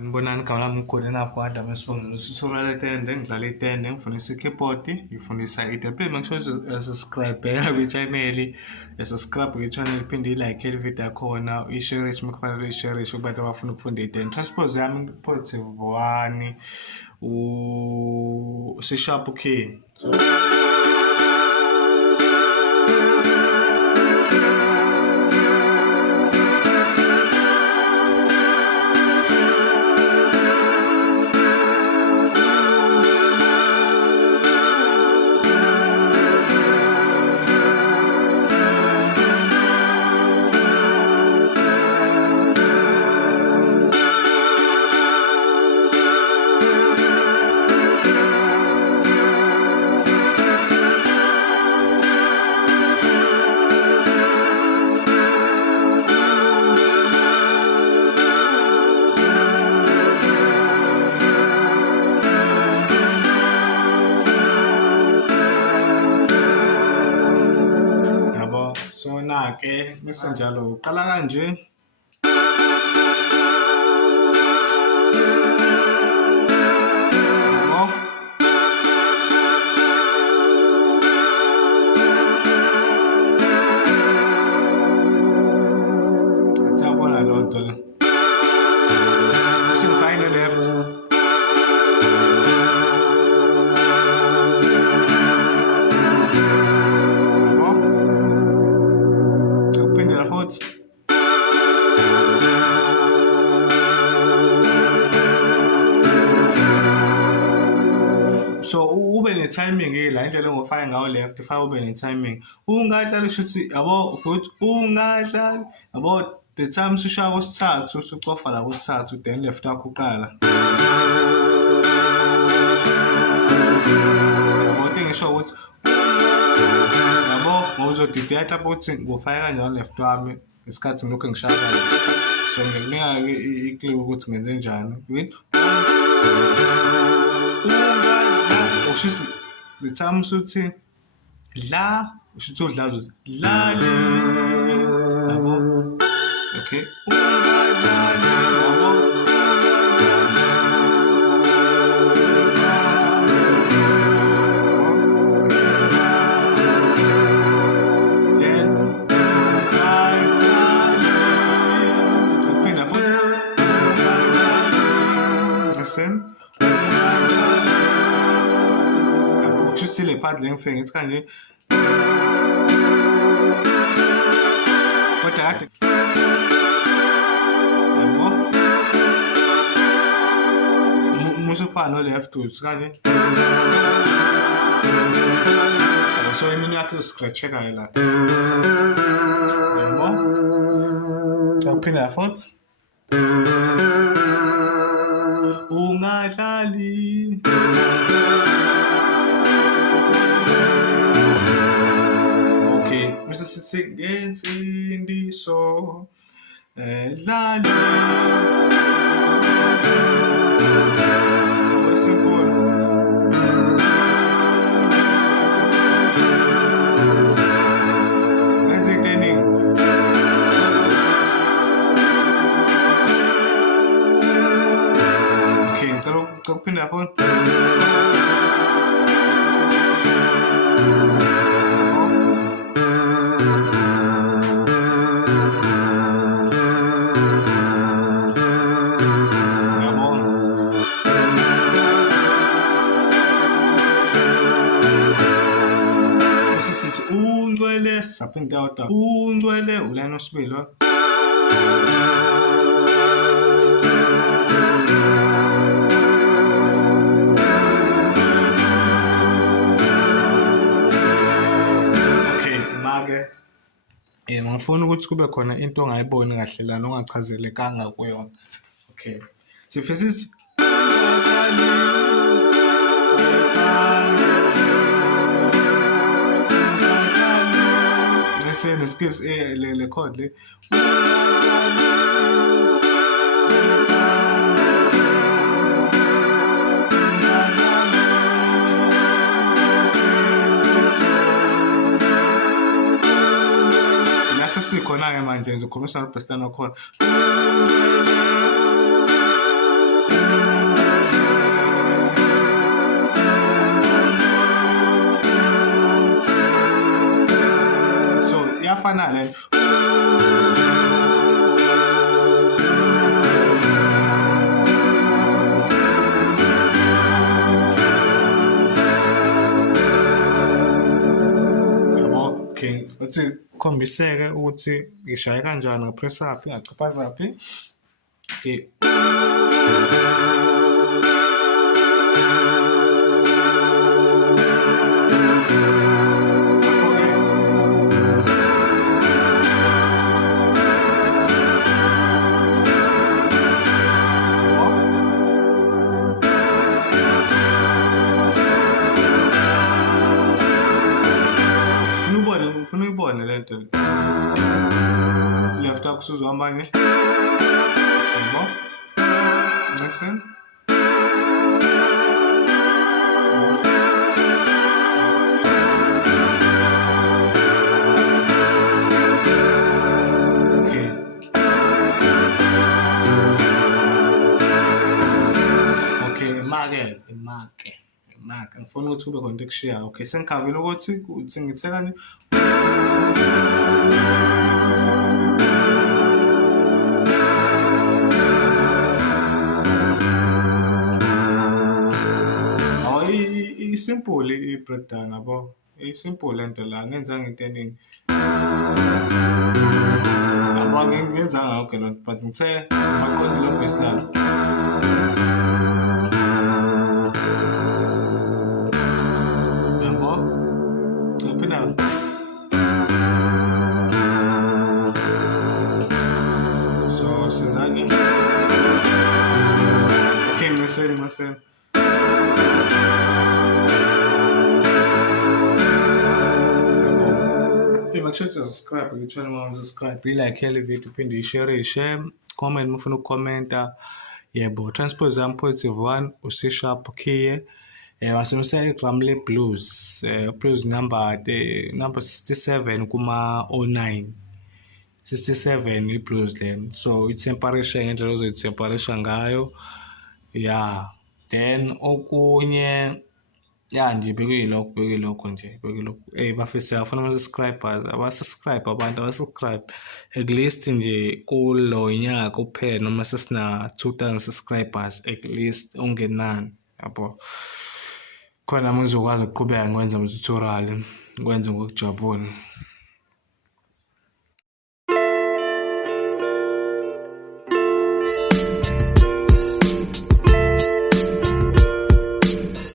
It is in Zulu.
Ngibonani igama lami ukhona enakwadla mesibongela usisukela etende ngidlala itende ngifundisa i-keyboard ngifundisa i-play make sure subscribe kwi-channel subscribe kwi-channel phinde i-like le video yakhona i-share kufanele i-share kubantu abafuna ukufunda itende transport yami positive 1 C# key so ke bese njalo uqala kanje Sabona lo nto le singifayile left so ube ne-timing la indlela engofaka ngayo left faka ube ne-timing ungadlali shuthi yabo futhi ungadlali yabo the time ushaya kwesithathu usucofa la kwesithathu then left yakho uqala yabo ngisho ukuthi yabo ngoba uzodidiyata ukuthi ngofaka kanjani left wami isikhathi ngilokho ngishaya so ngikunika i-clue ukuthi ngenze njani ushuthi the time usuthi la ushuthi udlala la yabo okay ungadlali yabo Just le paddling thing, it's kind of what that Musufa no left to it's kind of so I mean I could scratch check I like open that foot ungadlali okay Mr. Sitting against in the so lali simple that's it ending okay open that phone undwele sapinda uta undwele ulano sibilo okay mage ngifuna ukuthi kube khona into ongayiboni kahle la ongachazelekanga kuyona okay sifesithi Listen, this kiss le chord le. Nasa sikhona ke manje ngizokhuluma no khona. iyafana okay, uthi khombiseke ukuthi ngishaye kanjani, ngapress aphi, ngachaphaza aphi. Okay. Ufuna uyibone le nto left akusuzwa abanye yabo listen okay imake ngifuna ukuthi ube khona into ekushiya. Okay, sengikhavile ukuthi ngithe kanje. Simple i-breakdown yabo, i-simple lento la, ngenzanga into eningi yabo, ngenzanga yonke lonto but ngithe maqondile obhesinayo. Yabo ngiphinda so senzake okay ngiseni make sure to subscribe ku-channel uma subscribe, i-like le video, uphinde share, comment uma ufuna ukukhomenta. Yebo, transport zami +1 uC# Khiye, wasebenzisa igram le-blues, blues number 67 kuma-09 67 i-blues le, so i-temperature ngendlela ozoyi-temperature ngayo ya. Then okunye ya nje bekuyilokho nje bafisa afuna abasubscribe abantu abasubscribe at least nje kulo inyanga kuphela, noma sesina 2000 subscribers at least ongenani yabo, khona ngizokwazi ukuqhubeka ngikwenza ama-tutorial ngikwenze ngokujabula.